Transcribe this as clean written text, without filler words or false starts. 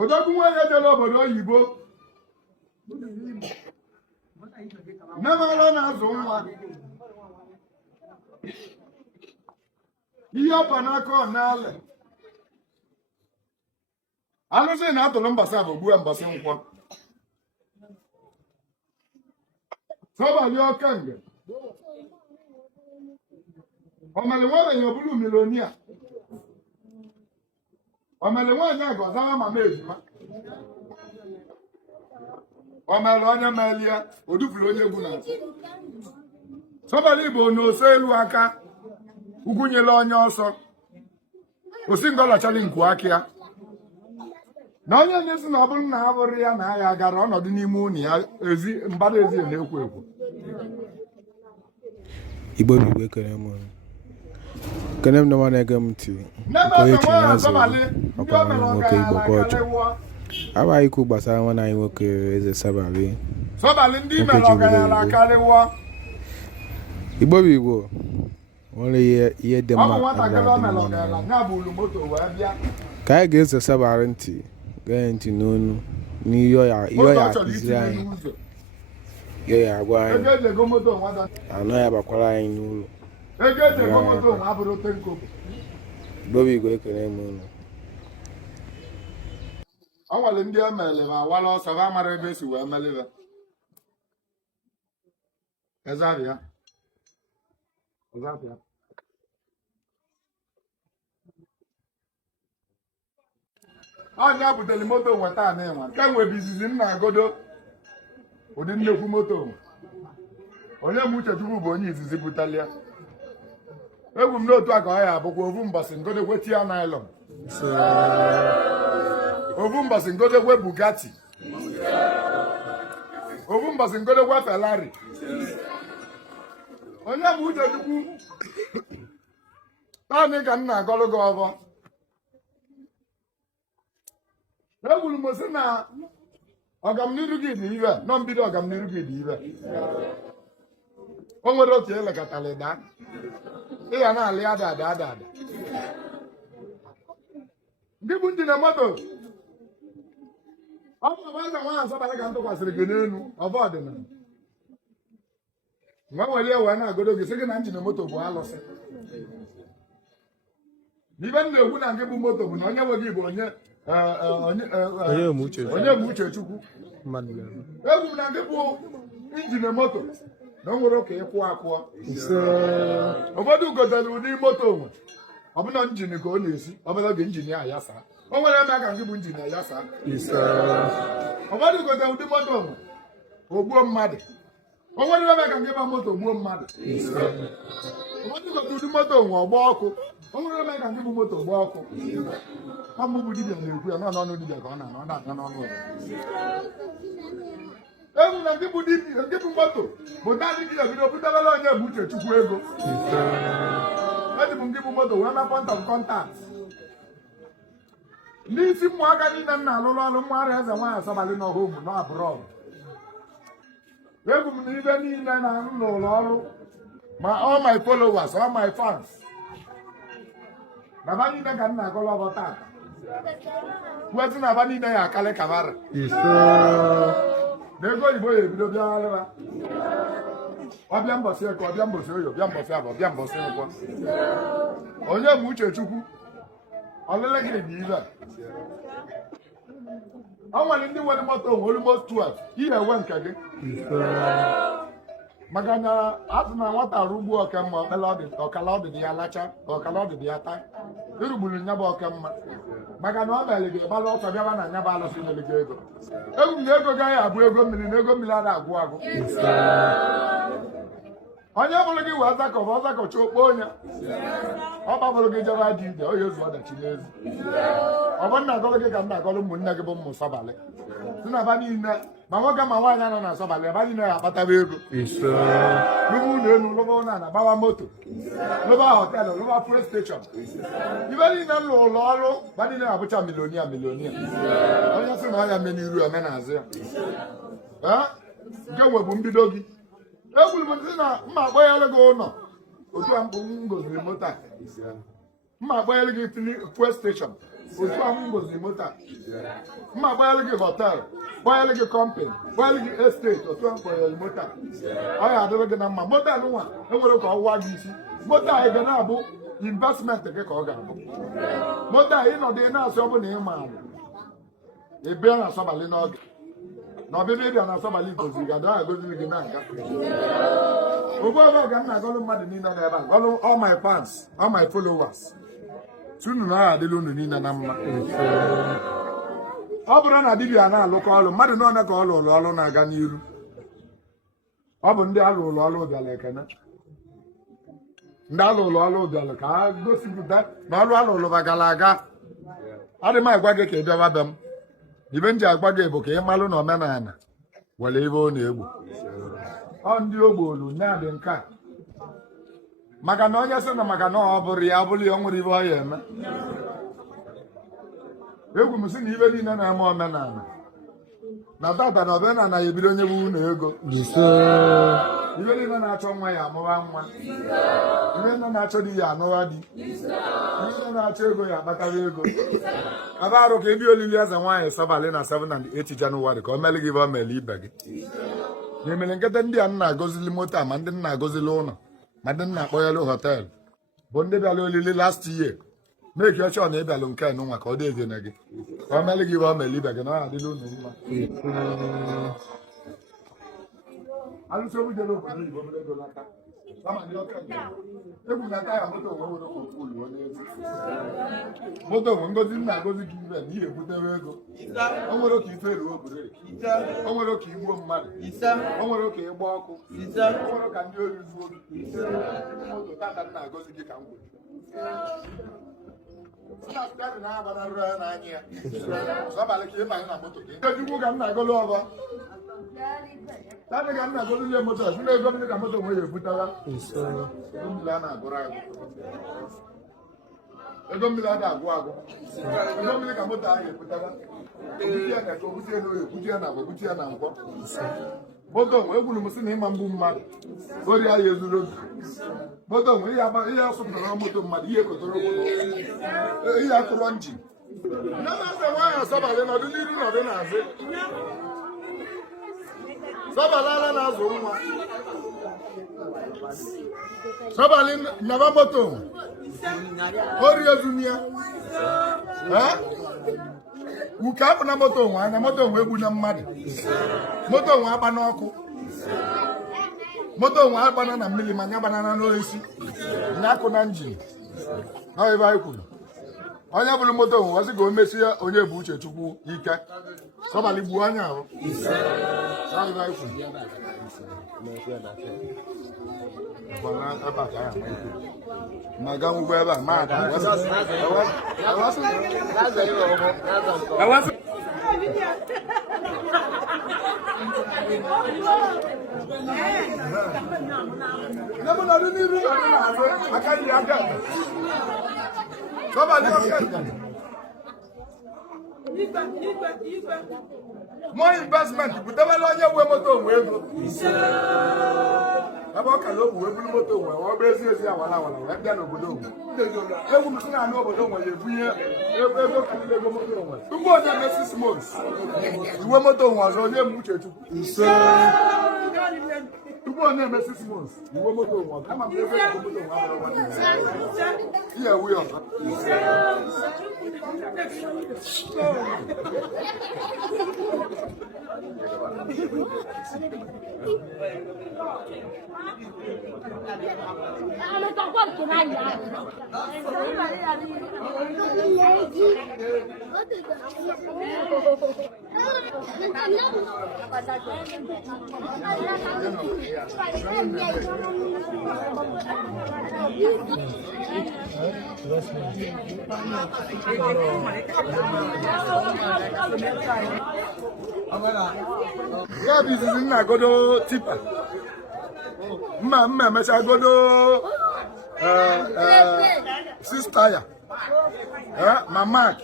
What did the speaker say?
Odogwu nwanyị ejela obodo oyibo nne mara na-azụ nwa ihe ọpa n'aka ọ na-alị alụsị na atụrụ mbasa bụ gbuo mbasị nkwọ sọbali ọkenge ọmali nwaanyị ọbụrụ milonia ọmali nwaanyị a gọzara mama ejima ọmali onye melie odupụrụ onye egwu na sọbali bụ na ose elu aka ugwu nyela onye ọsọ osi ngọlọchali nkwu aka ya na onye na-esi na ọ bụrụ na abụrụ ya na ya gara ọnọdụ n'ime ụlọ ya ezi mbara ezi na-ekwo ekwo Igbo bụ ekere m kene m na nwa na-ege m ntị nke onye chi ya azụ ọkwa nwanne nwoke Igbo ka ọchụ abaghị ikwu gbasara nwanne anyị nwoke Eze Sabali ndị mere ọgaranya akarịwa Igbo bụ Igbo nwere ihe dị mma ka anyị ga-eze Sabali ntị gee ntị n'onu n'ihe ya akụziri anyị ihe ya agwa anyị anọ ya bakwara anyị n'ụlọ Igbo bụ Igbo ekele m unu ọ nwere ndị emele ma awala ọsọ ha mara ebe esi wee melibe ọnya butere moto nweta a na-enwe nke nwebe izizi m na-agodo ụdị nnekwu moto onye m Uchechukwu bụ onye izizi butelia egwu m n'otu a ka ọ ya abụkwa ovu mbọsị ngodekwe tia nailon ovu mbọsị ngodekwe Bugatti ovu mbọsị ngodekwe Ferrari onye m Uchechukwu naanị ka m na-agọlụ gị ọbọ egwuru m sị na ọgamniru gị dị ibe nọ mbido ọgamniru gị dị ibe o nwere otu elekọtara daa ị ya na-alị ada ndị bụ ndị na moto ọ bụ eze nwaanyị Asabali ka m tụkwasịrị gị n'elu ọbọ ọdịnala nwa were wee na-agodo gị sị gị na njin moto bụ alụsị n'ibe m na-ekwu na nke bụ moto bụ na onye nwe gị bụ onye m Uchechukwu egwu m na nke bụ injin moto na o nwere ụka ịkwụ akwụọ ụfọdụ gotere ụdị moto onwe ọbụna njin ka ọ na-esi ọbụla oge njin ya ayasa o nwere eme ka nke bụ njin ayasa ụfọdụ gotere ụdị moto onwe ogbuo mmadụ o nwere eme ka nke bụ moto gbuo mmadụ ụfọdụ gotere ụdị moto onwe ọgba ọkụ o nwere eme ka nke bụ moto gba ọkụ ọmụbụ dibịa na-ekwu ya n'ọnụ dibịa ka ọ na-aga n'ọnụ egwu na nke bụ moto bụ naanị gị ebido butabala onye bụ Uchechukwu ego eji bụ nke bụ moto wee na point of contact n'isi ụmụaka niile m na-alụrụ ọrụ mmụara Ezenwanyi Asabali n'ọha ụmụ n'abụrọd egwu m na ibe niile na ụlọ ọrụ ma all my followers all my fans naba niile ka m na-agọlụ ọgọ taa kwezi na aba niile ya akalị kabara na ego oyibo ya ebido bịagharịra ọbịa mbọsị eke ọbịa mbọsị oyo bịa mbọsị abụọ bịa mbọsị nkwọ onye bụ Uchechukwu ọlele gị dị ibe ọ nwere ndị nwere moto onwe almost 12 ihe ewe nke gị maka na atụ na nwata rugbu ọkemma ọkala ọdịdị ya lacha ọkala ọdịdị ya taa irugburu nya bụ ọkemma maka na ọ mere gị gbalụ ọsọ bịaba na nya bụ alụsị nyere gị ego egwu na ego gaghị abụ ego mmiri na ego mmiri ada agwụ agwụ onye bụrụ gị wee zakọba ọ zakọcha okpo onye ọ gbabụrụ gị jere dị ide oyi ezu ọdachi n'ezi ọ bụ nna agọlụ gị ka m na-agọlụ ụmụnne gị bụ ụmụ Sabali si na aba niile ma nwoke ma nwaanyị anọ na Sabali aba niile ya akpataba ego lụba ụlọ elu lụba ụlọ ala gbawa moto lụba họtelụ lụba fuel steshọn ibe niile lụ ụlọ ọrụ ba niile na-abụcha milonia onye sị na ọya meniru omenazị ya nke nwebu mbido gị egburu m sị na mma akpọnyere gị ụlọ otu a mkpụ m goziri moto a mma akpọnyere gị fuel steshọn otu ahụ ngoziri moto a mma gbanyere gị họtel gbanyere gị kọmpani gbanyere gị esteti otu ahụ kpọnyere moto a ọ ya adịrị gị na mma moto a nwa enwere ka ọ wụwa gị isi moto a ga na-abụ investment gị ka ọ ga-abụ moto a ịnọdụ ị na-asị ọ bụ na ị maara ị bịa na asọbalị n'oge na ọbịbịa ịbịa na asọbalị goziri gị adịrị agoziri gị na nga ogbe ọbụla ga m na-agọlụ mmadụ niile n'ebe a gọlụ all my fans all my followers tunu na ọ adịla unu niile na mma ọ bụrụ na dibịa na-alụkọ ọrụ mmadụ n'one ka ọ lụrụ ọrụ na-aga n'iru ọ bụ ndị alụrụ ọrụ bịara ekene ndị alụrụ ọrụ bịara ka a gosipụta na ọrụ alụrụ bagara aga adị m agwa gị ka ị bịawa be m ibe m ji agwa gị bụ ka ị malụ na omenala were ebe ọ na-egbu ọ ndị ogbolu na-adị nke a maka na onye sị na maka na ọ bụrụ ya o nwere ibe ọ ya eme egwu m sị na ibe niile na-eme omenala na tata na omenala ya ebido onye bụ unu ego ibe niile na-achọ nwa ya amụwa nwa ibe niile na-achọ di ya anụwa di ibe niile na-achọ ego ya akpatara ego aba arụ ka ebi olili Ezenwanyi Sabalị na 7 and 8 Janụwarị ka o mele gị ibe o mele ibe gị na-emere nkịta ndị a nna agozili moto a ma ndị nna agozili ụlọ ma ndị nna akpọnyelu họteelụ bụ ndị bịara olili last year meki ọchọ na ịbịalụ nke nwa ka ọ dị ezene gị ka ọ mele gị ibe o mele ibe gị na ọ adịla unu mma alụsị obujele obodo oyibo ego n'aka egwu na taya moto onwe nwere okpokpulu moto onwe ngozi nna agozi gị ibe na ihe ebutere ego o nwere ka ife ruo obodo o nwere ka igbuo mmadụ o nwere ka ịgba ọkụ o nwere ka ndị ori zuo moto tata nna agozi gị ka m ejugwu ka m na-agolu ọba tadị ka m na-agolu ihe moto si na ego mmiri ka moto nwe ya ebutara ego mmiri a na-agụrụ agụ ego mmiri a na-agụ agụ ego mmiri ka moto ahụ ebutara obutie na obutie na oyi obutie na agwa obutie na nkwọ moto nwe egwuru m sị na ịma mgbu mmadụ ori ahịa ezuru oge moto nwe ihe asụpụtara moto mmadụ ihe kotoro ihe akụrọ njin nne na-ese nwaanyị Sabalị nọdụ n'iru nọdụ n'azụ Sabalị ala na-azụ nwa Sabalị nyaba moto ori ezunia uke apụ na moto nwe anya moto nwe egbu na mmadụ moto nwe agba n'ọkụ moto nwe agbana na mmiri ma nya gbanana n'oisi nya akụ na njin ọ ebe anyị kwuru onye bụrụ moto nwe ọsị ka o mesie onye bụ uche chukwu ike Sabalị gbuo anya ahụ ebe anyị kwuru na-aga ngwugwu ebe a ma more investment butewela onye nwe moto nwe ego ebe ọ ka na obu wee buru moto nwe ọ bụ ezi awala awala wee bịa n'obodo nwe egwu m sị na anụ obodo nwe ya ebunye ego karịrị ego moto nwe tupu onye eme 6 months iwe moto nwe ọzọ onye m uche chukwu tupu onye eme 6 months iwe moto nwe ọzọ ama m ego moto nwe abụrụ ihe ewu ya ọzọ ya bụ izizi nna godo tipa mma emecha godo sista ya ma Mark